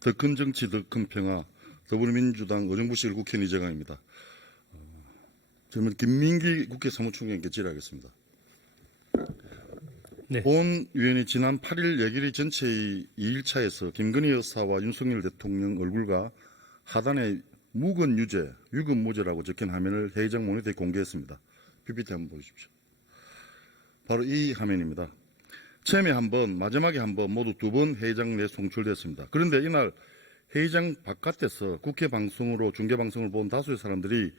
더 큰 정치, 더 큰 평화, 더불어민주당 의정부시를 국회의원 이재강입니다. 저는 김민기 국회 사무총장님께 질의하겠습니다. 네. 본위원이 지난 8일 예결위 전체의 2일차에서 김건희 여사와 윤석열 대통령 얼굴과 하단에 묵은 유죄, 유급 무죄라고 적힌 화면을 회의장 모니터에 공개했습니다. PPT 한번 보십시오. 바로 이 화면입니다. 처음에 한 번, 마지막에 한 번 모두 2번 회의장 내에 송출됐습니다. 그런데 이날 회의장 바깥에서 국회 방송으로 중계방송을 본 다수의 사람들이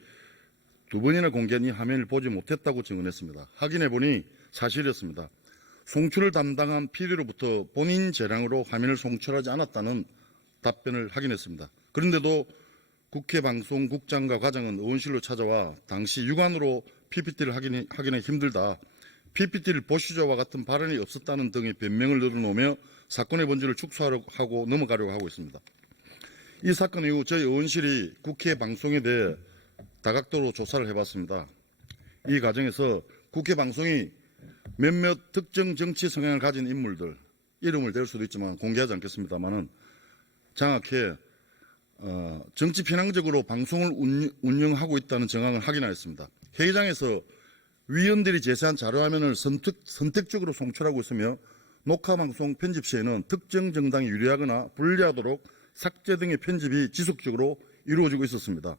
2번이나 공개한 이 화면을 보지 못했다고 증언했습니다. 확인해보니 사실이었습니다. 송출을 담당한 PD로부터 본인 재량으로 화면을 송출하지 않았다는 답변을 확인했습니다. 그런데도 국회 방송국장과 과장은 의원실로 찾아와 당시 육안으로 PPT를 확인하기 힘들다. PPT를 보시죠와 같은 발언이 없었다는 등의 변명을 늘어놓으며 사건의 본질을 축소하고 넘어가려고 하고 있습니다. 이 사건 이후 저희 의원실이 국회 방송에 대해 다각도로 조사를 해봤습니다. 이 과정에서 국회 방송이 몇몇 특정 정치 성향을 가진 인물들, 이름을 댈 수도 있지만 공개하지 않겠습니다만은 장악해 정치 편향적으로 방송을 운영하고 있다는 정황을 확인하였습니다. 회의장에서 위원들이 제시한 자료화면을 선택적으로 송출하고 있으며 녹화방송 편집 시에는 특정 정당이 유리하거나 불리하도록 삭제 등의 편집이 지속적으로 이루어지고 있었습니다.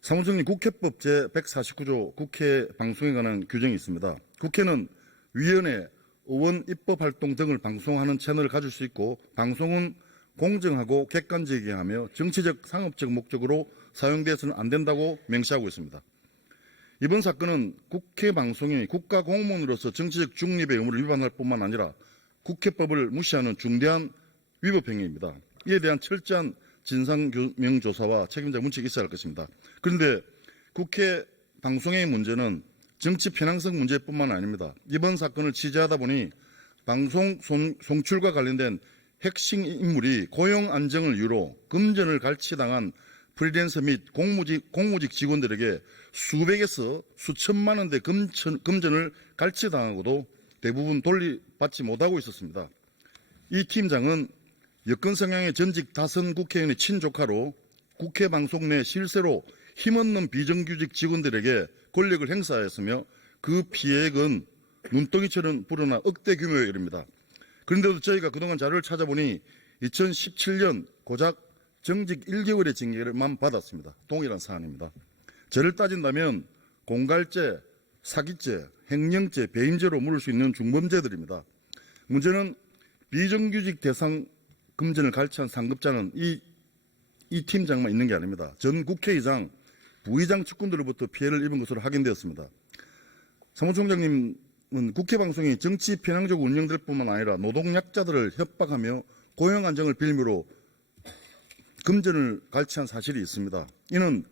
사무총리 국회법 제149조 국회 방송에 관한 규정이 있습니다. 국회는 위원회, 의원 입법활동 등을 방송하는 채널을 가질 수 있고 방송은 공정하고 객관적이게 하며 정치적, 상업적 목적으로 사용돼서는 안 된다고 명시하고 있습니다. 이번 사건은 국회 방송이 국가공무원으로서 정치적 중립의 의무를 위반할 뿐만 아니라 국회법을 무시하는 중대한 위법 행위입니다. 이에 대한 철저한 진상규명조사와 책임자 문책이 있어야 할 것입니다. 그런데 국회 방송의 문제는 정치 편향성 문제뿐만 아닙니다. 이번 사건을 취재하다 보니 방송 송출과 관련된 핵심 인물이 고용 안정을 이유로 금전을 갈취당한 프리랜서 및 공무직 직원들에게 수백에서 수천만 원대 금전을 갈취당하고도 대부분 돌려받지 못하고 있었습니다. 이 팀장은 여권 성향의 전직 다선 국회의원의 친조카로 국회 방송 내 실세로 힘없는 비정규직 직원들에게 권력을 행사하였으며 그 피해액은 눈덩이처럼 불어나 억대 규모에 이릅니다. 그런데도 저희가 그동안 자료를 찾아보니 2017년 고작 정직 1개월의 징계를만 받았습니다. 동일한 사안입니다. 죄를 따진다면 공갈죄, 사기죄, 횡령죄, 배임죄로 물을 수 있는 중범죄들입니다. 문제는 비정규직 대상 금전을 갈취한 상급자는 이 팀장만 있는 게 아닙니다. 전 국회의장, 부의장 측근들로부터 피해를 입은 것으로 확인되었습니다. 사무총장님은 국회 방송이 정치 편향적으로 운영될 뿐만 아니라 노동약자들을 협박하며 고용 안정을 빌미로 금전을 갈취한 사실이 있습니다. 이는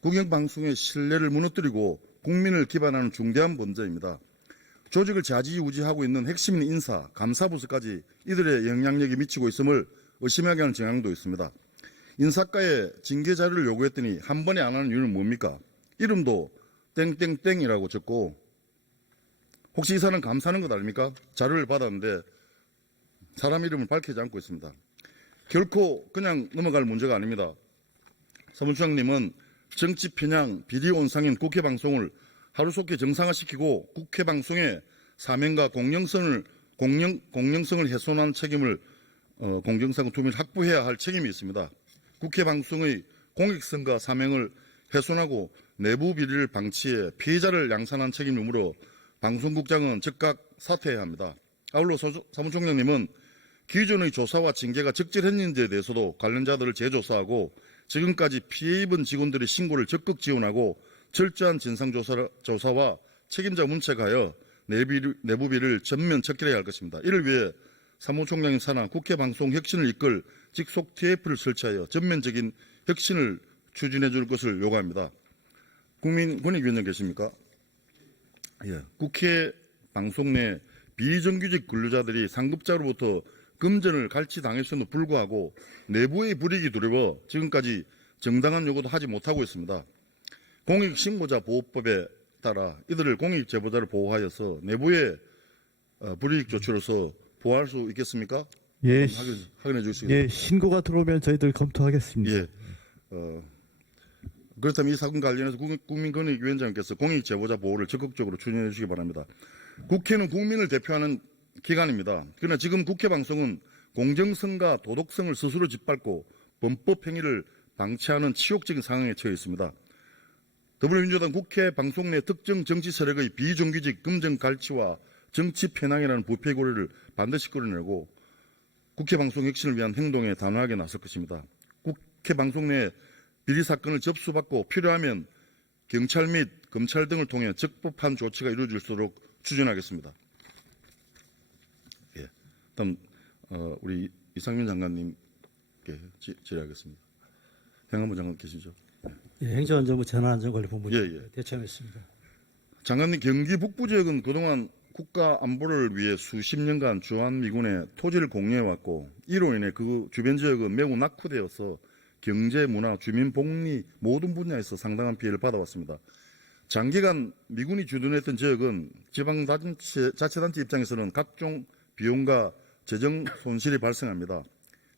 국영방송의 신뢰를 무너뜨리고 국민을 기반하는 중대한 범죄입니다. 조직을 좌지우지하고 있는 핵심인 인사, 감사부서까지 이들의 영향력이 미치고 있음을 의심하게 하는 정황도 있습니다. 인사과에 징계 자료를 요구했더니 한 번에 안 하는 이유는 뭡니까? 이름도 땡땡땡이라고 적고 혹시 이 사람 감사하는 것 아닙니까? 자료를 받았는데 사람 이름을 밝히지 않고 있습니다. 결코 그냥 넘어갈 문제가 아닙니다. 사무총장님은 정치 편향, 비리 온상인 국회 방송을 하루속히 정상화시키고 국회 방송의 사명과 공정성을 훼손한 책임을 공정성 투명을 확보해야 할 책임이 있습니다. 국회 방송의 공익성과 사명을 훼손하고 내부 비리를 방치해 피해자를 양산한 책임을 물어 방송국장은 즉각 사퇴해야 합니다. 아울러 사무총장님은 기존의 조사와 징계가 적절했는지에 대해서도 관련자들을 재조사하고 지금까지 피해 입은 직원들의 신고를 적극 지원하고 철저한 진상조사와 책임자 문책하여 내부비를 전면 척결해야 할 것입니다. 이를 위해 사무총장이 산하 국회방송 혁신을 이끌 직속 TF를 설치하여 전면적인 혁신을 추진해 줄 것을 요구합니다. 국민권익위원장 계십니까? 예. 국회 방송 내 비정규직 근로자들이 상급자로부터 금전을 갈취당했음에도 불구하고 내부의 불이익이 두려워 지금까지 정당한 요구도 하지 못하고 있습니다. 공익신고자 보호법에 따라 이들을 공익제보자를 보호하여서 내부의 불이익 조치로서 보호할 수 있겠습니까? 예, 확인해 주시겠습니까? 예, 신고가 들어오면 저희들 검토하겠습니다. 예. 그렇다면 이 사건 관련해서 국민권익위원장께서 공익 제보자 보호를 적극적으로 추진해 주시기 바랍니다. 국회는 국민을 대표하는 기관입니다. 그러나 지금 국회 방송은 공정성과 도덕성을 스스로 짓밟고 범법 행위를 방치하는 치욕적인 상황에 처해 있습니다. 더불어민주당 국회 방송 내 특정 정치 세력의 비정규직 금전 갈취와 정치 편향이라는 부패 고리를 반드시 끌어내고 국회 방송 혁신을 위한 행동에 단호하게 나설 것입니다. 국회 방송 내 비리 사건을 접수받고 필요하면 경찰 및 검찰 등을 통해 적법한 조치가 이루어질 수 있도록 추진하겠습니다. 예. 다음 우리 이상민 장관님께 질의하겠습니다. 행안부 장관 계시죠? 예, 행정안전부 재난안전관리본부장 예. 대참했습니다. 장관님, 경기 북부 지역은 그동안 국가 안보를 위해 수십 년간 주한미군의 토지를 공유해왔고 이로 인해 그 주변 지역은 매우 낙후되어서 경제, 문화, 주민 복리 모든 분야에서 상당한 피해를 받아왔습니다. 장기간 미군이 주둔했던 지역은 지방자치단체 입장에서는 각종 비용과 재정 손실이 발생합니다.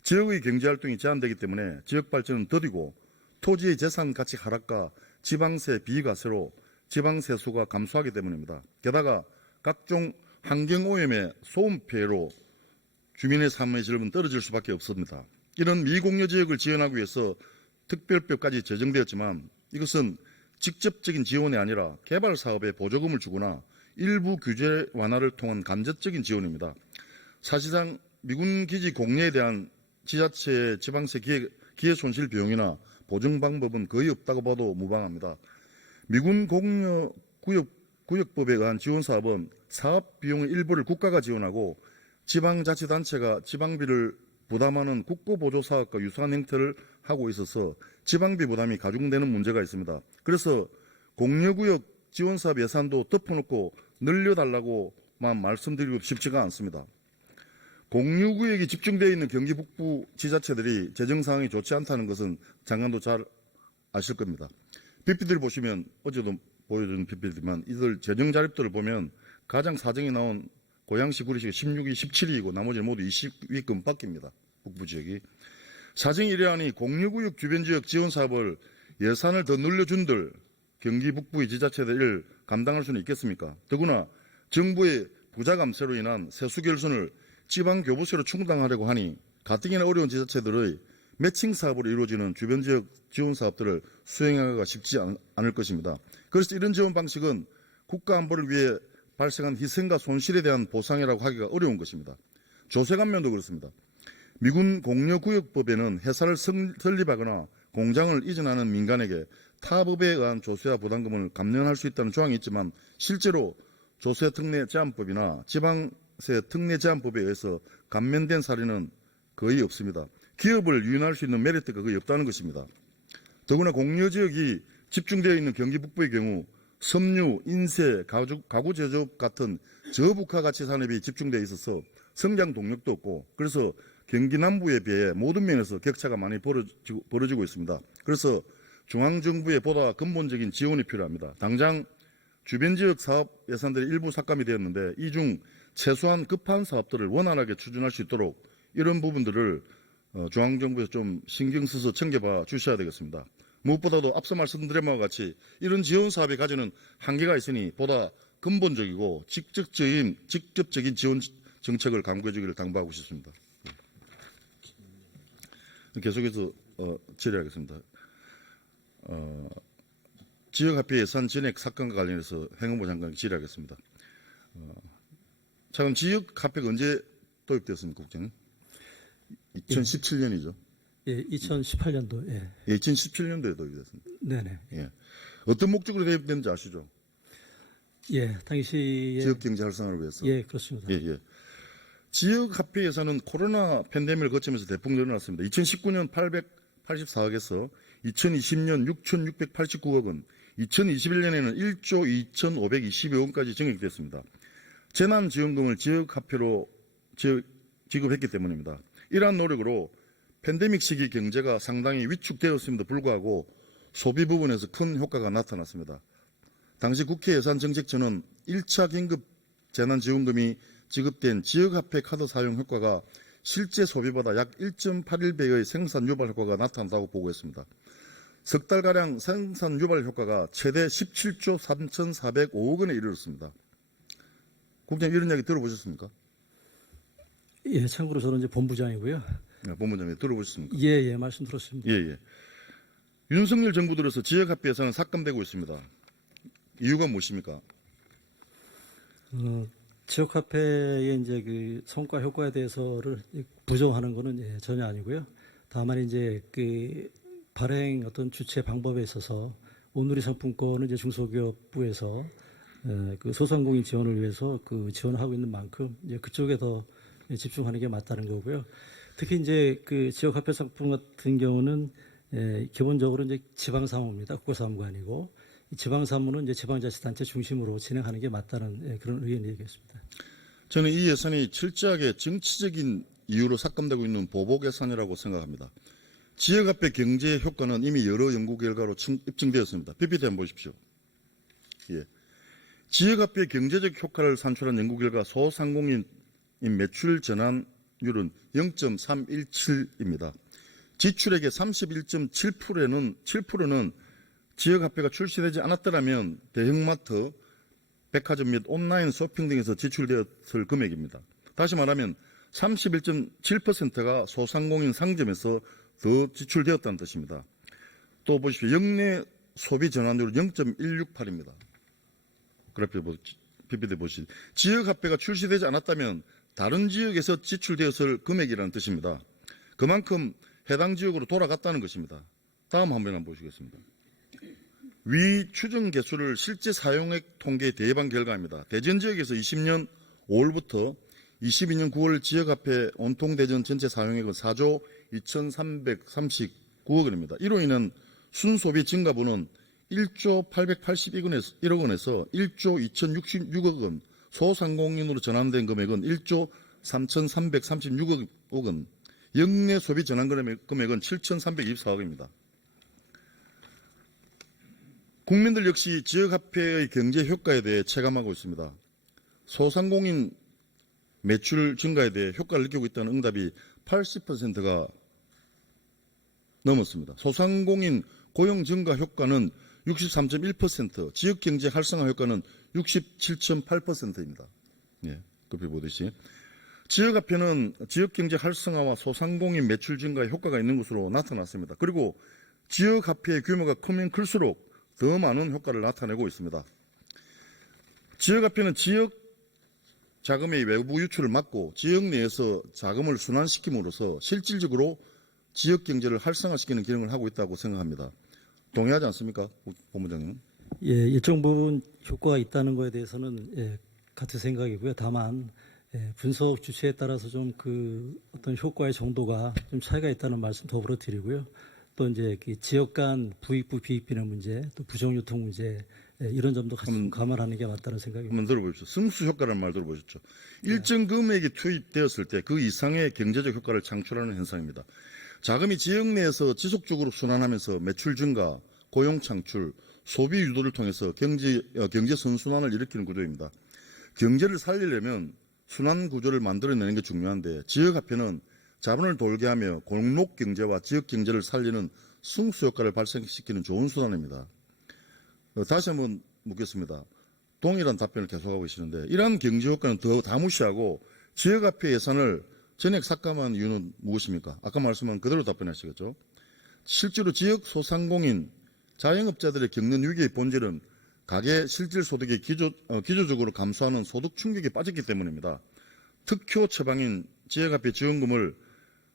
지역의 경제활동이 제한되기 때문에 지역 발전은 더디고 토지의 재산 가치 하락과 지방세 비과세로 지방세수가 감소하기 때문입니다. 게다가 각종 환경오염의 소음 피해로 주민의 삶의 질은 떨어질 수밖에 없습니다. 이런 미공여 지역을 지원하기 위해서 특별법까지 제정되었지만 이것은 직접적인 지원이 아니라 개발 사업에 보조금을 주거나 일부 규제 완화를 통한 간접적인 지원입니다. 사실상 미군 기지 공여에 대한 지자체의 지방세 기회 손실 비용이나 보증 방법은 거의 없다고 봐도 무방합니다. 미군 공여 구역법에 의한 지원 사업은 사업 비용의 일부를 국가가 지원하고 지방자치단체가 지방비를 부담하는 국고보조 사업과 유사한 행태를 하고 있어서 지방비 부담이 가중되는 문제가 있습니다. 그래서 공여구역 지원사업 예산도 덮어놓고 늘려달라고만 말씀드리고 싶지가 않습니다. 공유구역이 집중되어 있는 경기 북부 지자체들이 재정 상황이 좋지 않다는 것은 장관도 잘 아실 겁니다. PPT를 보시면 어제도 보여준 PPT지만 이들 재정 자립도를 보면 가장 사정이 나온 고양시, 구리시가 16위, 17위이고 나머지는 모두 20위권 밖입니다. 북부 지역이. 사정이 이러하니 공유구역 주변 지역 지원 사업을 예산을 더 늘려준들 경기 북부의 지자체들을 감당할 수는 있겠습니까? 더구나 정부의 부자 감세로 인한 세수 결손을 지방 교부세로 충당하려고 하니 가뜩이나 어려운 지자체들의 매칭 사업으로 이루어지는 주변 지역 지원 사업들을 수행하기가 쉽지 않을 것입니다. 그래서 이런 지원 방식은 국가 안보를 위해 발생한 희생과 손실에 대한 보상이라고 하기가 어려운 것입니다. 조세관면도 그렇습니다. 미군 공여구역법에는 회사를 설립하거나 공장을 이전하는 민간에게 타법에 의한 조세와 부담금을 감면할 수 있다는 조항이 있지만 실제로 조세특례제한법이나 지방세 특례제한법에 의해서 감면된 사례는 거의 없습니다. 기업을 유인할 수 있는 메리트가 거의 없다는 것입니다. 더구나 공여지역이 집중되어 있는 경기 북부의 경우 섬유, 인쇄, 가구 제조업 같은 저부가 가치 산업이 집중되어 있어서 성장 동력도 없고 그래서 경기 남부에 비해 모든 면에서 격차가 많이 벌어지고 있습니다. 그래서 중앙정부의 보다 근본적인 지원이 필요합니다. 당장 주변 지역 사업 예산들이 일부 삭감이 되었는데 이 중 최소한 급한 사업들을 원활하게 추진할 수 있도록 이런 부분들을 중앙정부에서 좀 신경 써서 챙겨봐 주셔야 되겠습니다. 무엇보다도 앞서 말씀드린 바와 같이 이런 지원 사업이 가지는 한계가 있으니 보다 근본적이고 직접적인 지원 정책을 강구해 주기를 당부하고 싶습니다. 계속해서 질의하겠습니다. 지역화폐 예산 진액 사건과 관련해서 행안부 장관에게 질의하겠습니다. 차관 지역화폐가 언제 도입되었습니까, 국장님? 2017년이죠. 예, 2018년도. 예. 2017년도에 도입됐습니다. 네네. 예. 어떤 목적으로 도입됐는지 아시죠? 예, 당시에. 지역 경제 활성화를 위해서. 예, 그렇습니다. 예. 지역 화폐 예산은 코로나 팬데믹을 거치면서 대폭 늘어났습니다. 2019년 884억에서 2020년 6,689억 원, 2021년에는 1조 2,522억원까지 증액됐습니다. 재난지원금을 지역 화폐로 지급했기 때문입니다. 이러한 노력으로 팬데믹 시기 경제가 상당히 위축되었음에도 불구하고 소비 부분에서 큰 효과가 나타났습니다. 당시 국회 예산정책처는 1차 긴급 재난지원금이 지급된 지역화폐 카드 사용 효과가 실제 소비보다 약 1.81배의 생산 유발 효과가 나타난다고 보고했습니다. 석 달가량 생산 유발 효과가 최대 17조 3,405억 원에 이르렀습니다. 국장님 이런 이야기 들어보셨습니까? 예, 참고로 저는 이제 본부장이고요. 네, 본부장님 들어보셨습니까? 예, 예, 말씀 들었습니다. 예, 예. 윤석열 정부 들어서 지역화폐 예산은 삭감되고 있습니다. 이유가 무엇입니까? 지역화폐의 이제 그 성과 효과에 대해서를 부정하는 것은 예, 전혀 아니고요. 다만 이제 그 발행 어떤 주체 방법에 있어서 온누리 상품권은 이제 중소기업부에서 그 소상공인 지원을 위해서 그 지원하고 있는 만큼 이제 그쪽에 더 집중하는 게 맞다는 거고요. 특히 이제 그 지역화폐 상품 같은 경우는 기본적으로 이제 지방사무입니다. 국가사무가 아니고 지방사무는 이제 지방자치단체 중심으로 진행하는 게 맞다는 그런 의견이 얘기했습니다. 저는 이 예산이 철저하게 정치적인 이유로 삭감되고 있는 보복 예산이라고 생각합니다. 지역화폐 경제 효과는 이미 여러 연구 결과로 입증되었습니다. PPT 한번 보십시오. 예. 지역화폐 경제적 효과를 산출한 연구 결과 소상공인 매출 전환율은 0.317입니다. 지출액의 31.7%는 지역화폐가 출시되지 않았더라면 대형마트, 백화점 및 온라인 쇼핑 등에서 지출되었을 금액입니다. 다시 말하면 31.7%가 소상공인 상점에서 더 지출되었다는 뜻입니다. 또 보십시오. 역내 소비 전환율은 0.168입니다. 그래프 PPT 보시죠. 지역화폐가 출시되지 않았다면 다른 지역에서 지출되었을 금액이라는 뜻입니다. 그만큼 해당 지역으로 돌아갔다는 것입니다. 다음 화면 한번 보시겠습니다. 위 추정 개수를 실제 사용액 통계 대예방 결과입니다. 대전 지역에서 20년 5월부터 22년 9월 지역화폐 온통 대전 전체 사용액은 4조 2,339억 원입니다. 이로 인한 순소비 증가분은 1조 881억 원에서 1조 2,066억 원, 소상공인으로 전환된 금액은 1조 3,336억 원, 역내 소비 전환 금액은 7,324억입니다. 국민들 역시 지역화폐의 경제 효과에 대해 체감하고 있습니다. 소상공인 매출 증가에 대해 효과를 느끼고 있다는 응답이 80%가 넘었습니다. 소상공인 고용 증가 효과는 63.1%, 지역경제 활성화 효과는 67.8%입니다. 예, 급히 보듯이. 지역화폐는 지역경제 활성화와 소상공인 매출 증가에 효과가 있는 것으로 나타났습니다. 그리고 지역화폐의 규모가 크면 클수록 더 많은 효과를 나타내고 있습니다. 지역화폐는 지역 자금의 외부 유출을 막고 지역 내에서 자금을 순환시킴으로써 실질적으로 지역 경제를 활성화시키는 기능을 하고 있다고 생각합니다. 동의하지 않습니까, 본부장님? 예, 일정 부분 효과가 있다는 것에 대해서는 예, 같은 생각이고요. 다만 분석 주체에 따라서 좀 그 어떤 효과의 정도가 좀 차이가 있다는 말씀 더불어 드리고요. 또 이제 그 지역 간 부익부 비익빈의 문제, 또 부정유통 문제 이런 점도 같이 좀 감안하는 게 맞다는 생각입니다. 한번 들어보십시오. 승수 효과라는 말 들어보셨죠? 일정 금액이 투입되었을 때 그 이상의 경제적 효과를 창출하는 현상입니다. 자금이 지역 내에서 지속적으로 순환하면서 매출 증가, 고용 창출, 소비 유도를 통해서 경제 선순환을 일으키는 구조입니다. 경제를 살리려면 순환 구조를 만들어내는 게 중요한데 지역화폐는 자본을 돌게 하며 공록 경제와 지역 경제를 살리는 승수 효과를 발생시키는 좋은 수단입니다. 다시 한번 묻겠습니다. 동일한 답변을 계속하고 계시는데 이러한 경제 효과는 더 다무시하고 지역화폐 예산을 전액 삭감한 이유는 무엇입니까? 아까 말씀한 그대로 답변하시겠죠. 실제로 지역 소상공인 자영업자들의 겪는 위기의 본질은 가계 실질 소득이 기조적으로 감소하는 소득 충격에 빠졌기 때문입니다. 특효 처방인 지역화폐 지원금을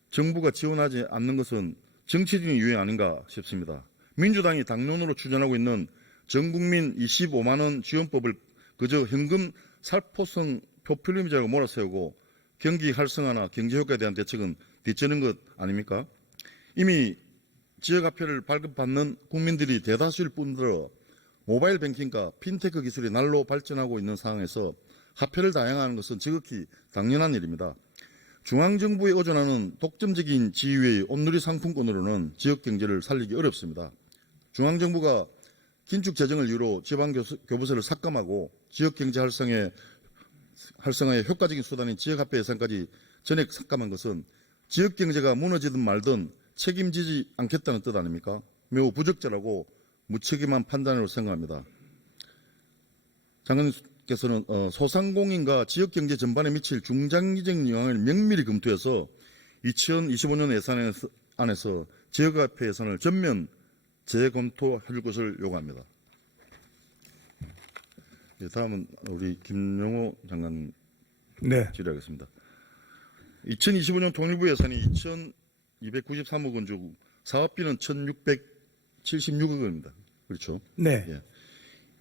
정부가 지원하지 않는 것은 정치적인 이유 아닌가 싶습니다. 민주당이 당론으로 추진하고 있는 전국민 25만 원 지원법을 그저 현금 살포성 포퓰리즘이라고 몰아세우고 경기 활성화나 경제 효과에 대한 대책은 뒤처는 것 아닙니까? 이미 지역화폐를 발급받는 국민들이 대다수일 뿐더러 모바일 뱅킹과 핀테크 기술이 날로 발전하고 있는 상황에서 화폐를 다양화하는 것은 지극히 당연한 일입니다. 중앙정부에 의존하는 독점적인 지위의 온누리 상품권으로는 지역경제를 살리기 어렵습니다. 중앙정부가 긴축 재정을 이유로 지방교부세를 삭감하고 지역경제 활성화의 효과적인 수단인 지역화폐 예산까지 전액 삭감한 것은 지역 경제가 무너지든 말든 책임지지 않겠다는 뜻 아닙니까? 매우 부적절하고 무책임한 판단으로 생각합니다. 장관님께서는 소상공인과 지역 경제 전반에 미칠 중장기적 영향을 면밀히 검토해서 2025년 예산 안에서 지역화폐 예산을 전면 재검토할 것을 요구합니다. 네, 다음은 우리 김영호 장관 네. 질의하겠습니다. 2025년 통일부 예산이 2,293억 원 중 사업비는 1,676억 원입니다. 그렇죠? 네. 예.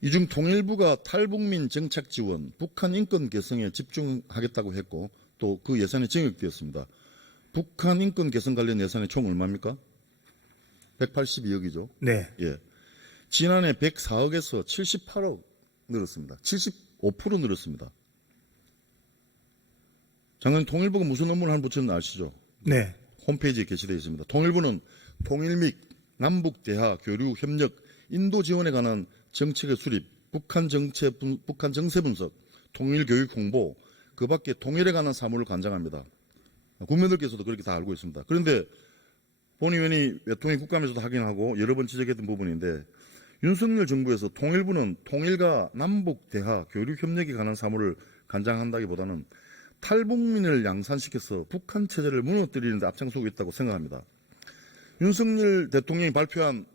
이 중 통일부가 탈북민 정착 지원, 북한 인권 개선에 집중하겠다고 했고 또 그 예산이 증액되었습니다. 북한 인권 개선 관련 예산이 총 얼마입니까? 182억이죠. 네. 예. 지난해 104억에서 78억 늘었습니다. 75% 늘었습니다. 장관님, 통일부가 무슨 업무를 하는 부처는 아시죠? 네. 홈페이지에 게시되어 있습니다. 통일부는 통일 및 남북 대화, 교류, 협력, 인도 지원에 관한 정책의 수립, 북한 정세 분석, 통일 교육 홍보, 그 밖에 통일에 관한 사무를 관장합니다. 국민들께서도 그렇게 다 알고 있습니다. 그런데 본 의원이 외통위 국감에서도 확인하고 여러 번 지적했던 부분인데 윤석열 정부에서 통일부는 통일과 남북 대화, 교류 협력에 관한 사무를 관장한다기보다는 탈북민을 양산시켜서 북한 체제를 무너뜨리는 데 앞장서고 있다고 생각합니다. 윤석열 대통령이 발표한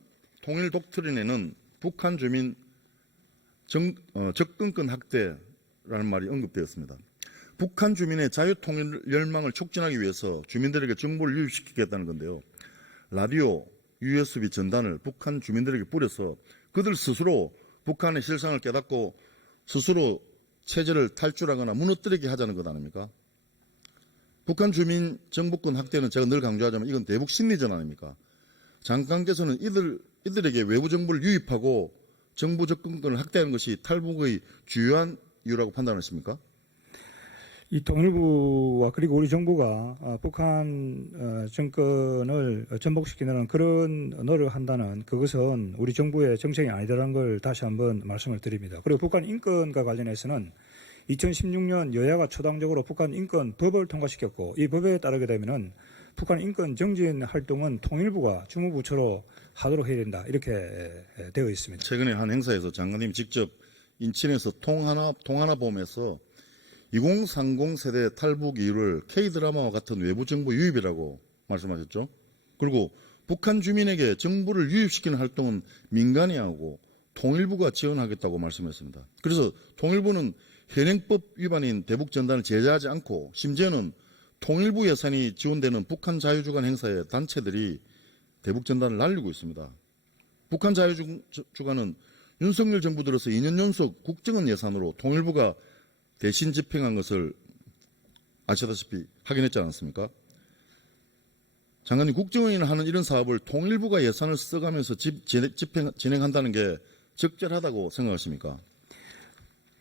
통일 독트린에는 북한 주민 접근권 확대라는 말이 언급되었습니다. 북한 주민의 자유통일 열망을 촉진하기 위해서 주민들에게 정보를 유입시키겠다는 건데요. 라디오, USB 전단을 북한 주민들에게 뿌려서 그들 스스로 북한의 실상을 깨닫고 스스로 체제를 탈출하거나 무너뜨리게 하자는 것 아닙니까? 북한 주민 정보권 확대는 제가 늘 강조하자면 이건 대북 심리전 아닙니까? 장관께서는 이들에게 외부 정보를 유입하고 정보 접근권을 확대하는 것이 탈북의 주요한 이유라고 판단하십니까? 이 통일부와 그리고 우리 정부가 북한 정권을 전복시키는 그런 노력을 한다는 그것은 우리 정부의 정책이 아니라는 걸 다시 한번 말씀을 드립니다. 그리고 북한 인권과 관련해서는 2016년 여야가 초당적으로 북한 인권법을 통과시켰고 이 법에 따르게 되면은 북한 인권 정진 활동은 통일부가 주무부처로 하도록 해야 된다 이렇게 되어 있습니다. 최근에 한 행사에서 장관님이 직접 인천에서 통하나봄에서 2030 세대 탈북 이유를 K드라마와 같은 외부 정보 유입이라고 말씀하셨죠. 그리고 북한 주민에게 정보를 유입시키는 활동은 민간이 하고 통일부가 지원하겠다고 말씀했습니다. 그래서 통일부는 현행법 위반인 대북전단을 제재하지 않고 심지어는 통일부 예산이 지원되는 북한 자유주간 행사에 단체들이 대북전단을 날리고 있습니다. 북한 자유주간은 윤석열 정부 들어서 2년 연속 국정원 예산으로 통일부가 대신 집행한 것을 아시다시피 확인했지 않았습니까? 장관님, 국정원이 하는 이런 사업을 통일부가 예산을 써가면서 진행한다는 게 적절하다고 생각하십니까?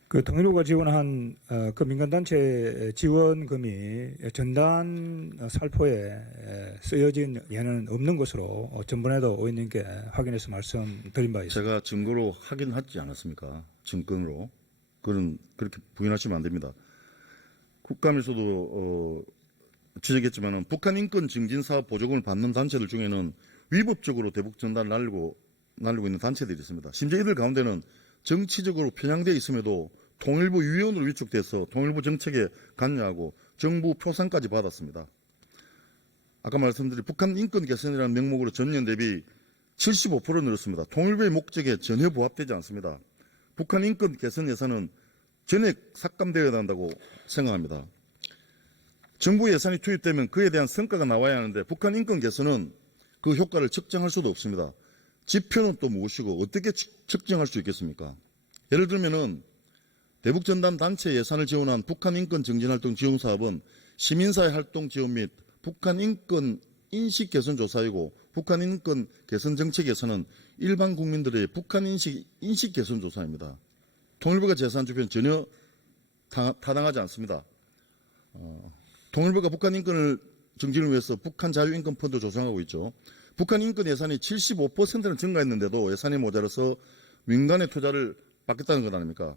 그 통일부가 지원한 그 민간단체 지원금이 전단 살포에 쓰여진 예는 없는 것으로 전번에도 의원님께 확인해서 말씀드린 바 있습니다. 제가 증거로 확인하지 않았습니까? 증권으로. 그렇게 부인하시면 안 됩니다. 국감에서도 지적했지만 북한 인권 증진 사업 보조금을 받는 단체들 중에는 위법적으로 대북 전단을 날리고 있는 단체들이 있습니다. 심지어 이들 가운데는 정치적으로 편향되어 있음에도 통일부 위원으로 위촉돼서 통일부 정책에 관여하고 정부 표상까지 받았습니다. 아까 말씀드린 북한 인권 개선이라는 명목으로 전년 대비 75% 늘었습니다. 통일부의 목적에 전혀 부합되지 않습니다. 북한 인권 개선 예산은 전액 삭감되어야 한다고 생각합니다. 정부 예산이 투입되면 그에 대한 성과가 나와야 하는데 북한 인권 개선은 그 효과를 측정할 수도 없습니다. 지표는 또 무엇이고 어떻게 측정할 수 있겠습니까? 예를 들면은 대북전단 단체 예산을 지원한 북한 인권 정진활동 지원 사업은 시민사회 활동 지원 및 북한 인권 인식 개선 조사이고 북한 인권 개선 정책 예산은 일반 국민들의 북한 인식 개선 조사입니다. 통일부가 제시한 지표는 전혀 타당하지 않습니다. 통일부가 북한 인권을 정진을 위해서 북한 자유인권 펀드 조성하고 있죠. 북한 인권 예산이 75%는 증가했는데도 예산이 모자라서 민간의 투자를 받겠다는 것 아닙니까?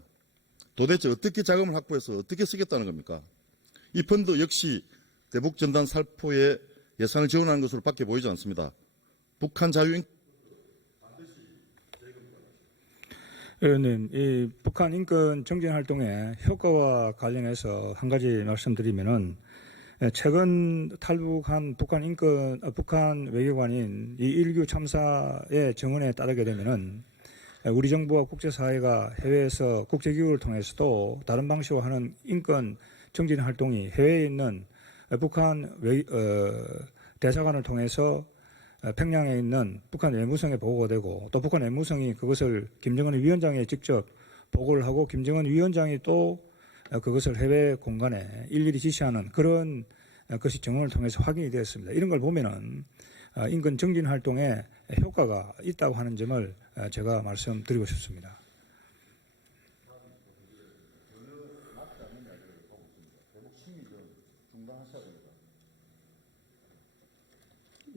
도대체 어떻게 자금을 확보해서 어떻게 쓰겠다는 겁니까? 이 펀드 역시 대북전단 살포에 예산을 지원하는 것으로 밖에 보이지 않습니다. 북한 자유인 의원님, 이 북한 인권 정진 활동의 효과와 관련해서 한 가지 말씀드리면은 최근 탈북한 북한 외교관인 이 일규 참사의 증언에 따르게 되면은 우리 정부와 국제사회가 해외에서 국제기구를 통해서도 다른 방식으로 하는 인권 정진 활동이 해외에 있는 북한 대사관을 통해서 평양에 있는 북한 외무성에 보고가 되고 또 북한 외무성이 그것을 김정은 위원장에 직접 보고를 하고 김정은 위원장이 또 그것을 해외 공간에 일일이 지시하는 그런 것이 증언을 통해서 확인이 되었습니다. 이런 걸 보면은 인권 정진 활동에 효과가 있다고 하는 점을 제가 말씀드리고 싶습니다.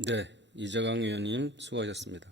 네, 이재강 의원님 수고하셨습니다.